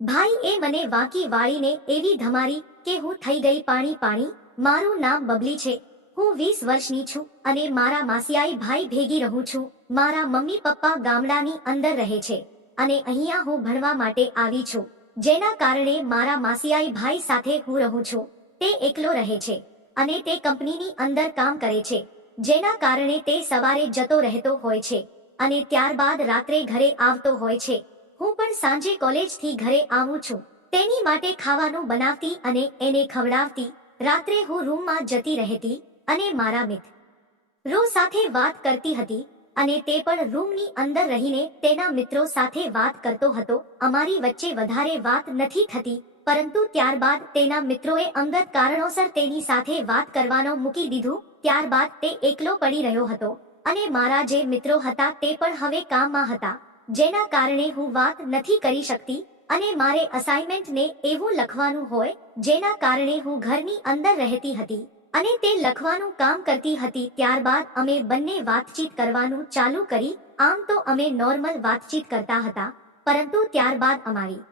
ભાઈ એ મને વાંકી વાળીને એવી ધમારી કે હું થઈ ગઈ પાણી પાણી, મારું નામ બબલી છે. હું વીસ વર્ષની છું અને મારા માસિયાઈ ભાઈ ભેગી રહું છું. મારા મમ્મી પપ્પા ગામડાની અંદર રહે છે અને અહીંયા હું ભણવા માટે આવી છું. જેના કારણે મારા માસિયાઈ ભાઈ સાથે હું રહું છું. તે એકલો રહે છે અને તે કંપનીની અંદર કામ કરે છે. જેના કારણે તે સવારે જતો રહેતો હોય છે અને ત્યારબાદ રાત્રે ઘરે આવતો હોય છે. હું પણ સાંજે કોલેજથી ઘરે આવું છું. તેની માટે ખાવાનું બનાવતી અને એને ખવડાવતી રાત્રે હું રૂમમાં જતી રહેતી અને મારા મિત્રો સાથે વાત કરતી હતી અને તે પણ રૂમની અંદર રહીને તેના મિત્રો સાથે વાત કરતો હતો. અમારી વચ્ચે વધારે વાત નથી થતી, પરંતુ ત્યારબાદ તેના મિત્રોએ અંગત કારણોસર તેની સાથે વાત કરવાનો મૂકી દીધું. ત્યારબાદ તે એકલો પડી રહ્યો હતો અને મારા જે મિત્રો હતા તે પણ હવે કામમાં હતા. જેના કારણે હું વાત નથી કરી શકતી અને મારે અસાઇનમેન્ટને એવું લખવાનું હોય, જેના કારણે હું ઘરની અંદર રહેતી હતી અને તે લખવાનું કામ કરતી હતી ત્યારબાદ અમે બંને વાતચીત કરવાનું ચાલુ કરી, આમ તો અમે નોર્મલ વાતચીત કરતા હતા, પરંતુ ત્યારબાદ અમારી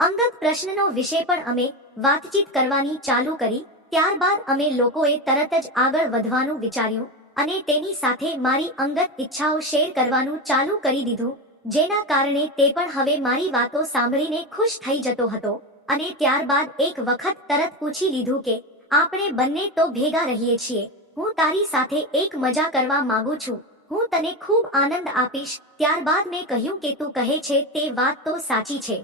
અંગત પ્રશ્નનો વિષય પણ અમે વાતચીત કરવાની ચાલુ કરી, ત્યારબાદ અમે લોકોએ તરત જ આગળ વધવાનું વિચાર્યું અને તેની સાથે મારી અંગત ઈચ્છાઓ શેર કરવાનું ચાલુ કરી દીધું. જેના કારણે તે પણ હવે મારી વાતો સાંભળીને ખુશ થઈ જતો હતો અને ત્યારબાદ એક વખત તરત પૂછી લીધું કે, આપણે બંને તો ભેગા રહીએ છીએ. હું તારી સાથે એક મજા કરવા માંગુ છું. હું તને ખૂબ આનંદ આપીશ. ત્યારબાદ મેં કહ્યું કે તું કહે છે તે વાત તો સાચી છે.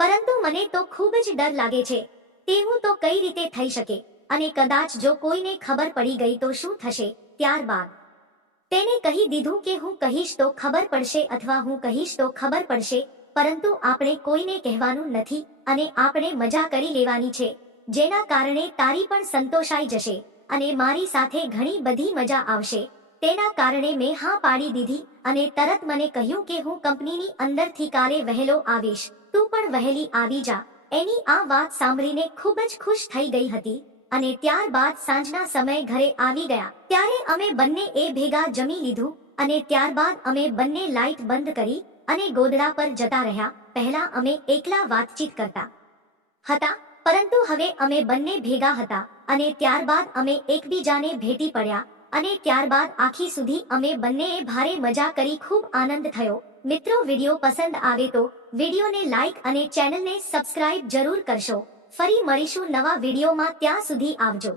પરંતુ મને તો ખૂબ જ ડર લાગે છે. તેવું તો કઈ રીતે થઈ શકે? અને કદાચ જો કોઈને ખબર પડી ગઈ તો શું થશે? ત્યારબાદ તેને કહી દીધું કે હું કહીશ તો ખબર પડશે અથવા હું કહીશ તો ખબર પડશે, પરંતુ આપણે કોઈને કહેવાનું નથી અને આપણે મજા કરી લેવાની છે, જેના કારણે તારી પણ સંતોષાઈ જશે અને મારી સાથે ઘણી બધી મજા આવશે. તેના કારણે મેં હા પાડી દીધી અને તરત મને કહ્યું કે હું કંપનીની અંદરથી કાલે વહેલો આવીશ. તું પણ વહેલી આવી જા. એની આ વાત સાંભળીને ખૂબ જ ખુશ થઈ ગઈ હતી. અને ત્યારબાદ સાંજના સમય ઘરે આવી ગયા. ત્યારે અમે બંને એ ભેગા જમી લીધું અને ત્યારબાદ અમે બંને લાઈટ બંધ કરી અને ગોદડા પર જતા રહ્યા. પહેલા અમે એકલા વાતચીત કરતા હતા, પરંતુ હવે અમે બંને ભેગા હતા અને ત્યારબાદ અમે એકબીજાને ભેટી પડ્યા અને ત્યારબાદ આખી સુધી અમે બંનેએ ભારે મજા કરી. ખૂબ આનંદ થયો. મિત્રો, વીડિયો પસંદ આવે તો વિડીયોને લાઈક અને ચેનલને સબસ્ક્રાઇબ જરૂર કરશો. ફરી મળીશું નવા વિડીયોમાં. ત્યાં સુધી આવજો.